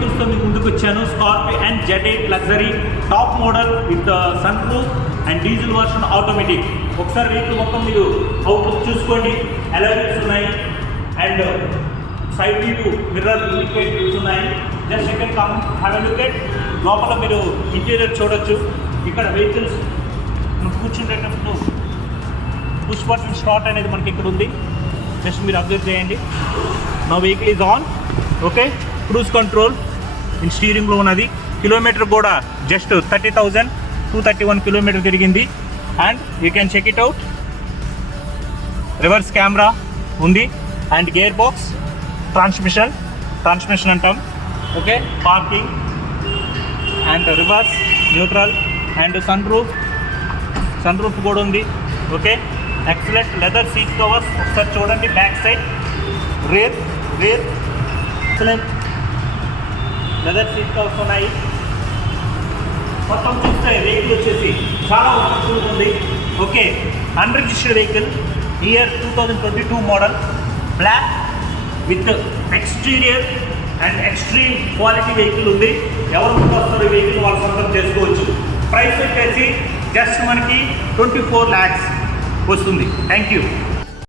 వెహికల్స్తో మీకు ముందుకు వచ్చాను. Scorpio and Z8 luxury top model with sun roof and diesel version automatic. ఒకసారి vehicle మొత్తం మీరు అవుట్లుక్ చూసుకోండి. అలైన్స్ ఉన్నాయి and side view mirror indicators ఉన్నాయి. Just second come have a look at. లోపల మీరు ఇంటీరియర్ చూడొచ్చు. ఇక్కడ వెహికల్స్ కూర్చుంటేటప్పుడు పుష్ బటన్ స్టార్ట్ అనేది మనకి ఇక్కడ ఉంది. జస్ట్ మీరు అబ్జర్వ్ చేయండి. నా vehicle is on. Okay, cruise control in స్టీరింగ్లో ఉన్నది. కిలోమీటర్ కూడా జస్ట్ 30,231 కిలోమీటర్ తిరిగింది. And you can check it out. Reverse camera ఉంది అండ్ గేర్ బాక్స్, ట్రాన్స్మిషన్ అంటాం. Okay, parking and reverse, neutral and sunroof కూడా ఉంది. Okay, excellent leather seat covers ఒకసారి చూడండి. Back side, rear excellent leather seat covers ఉన్నాయి. మొత్తం చూస్తే vehicle వచ్చేసి చాలా వర్క్ఫుల్ ఉంది. Okay, unregistered vehicle, year 2022 model, black with exterior and extreme quality vehicle ఉంది. ఎవరు ముందు వస్తారో ఈ వెహికల్ వాళ్ళు సొంతం చేసుకోవచ్చు. ప్రైస్ వచ్చేసి జస్ట్ మనకి 24 lakhs వస్తుంది. Thank you.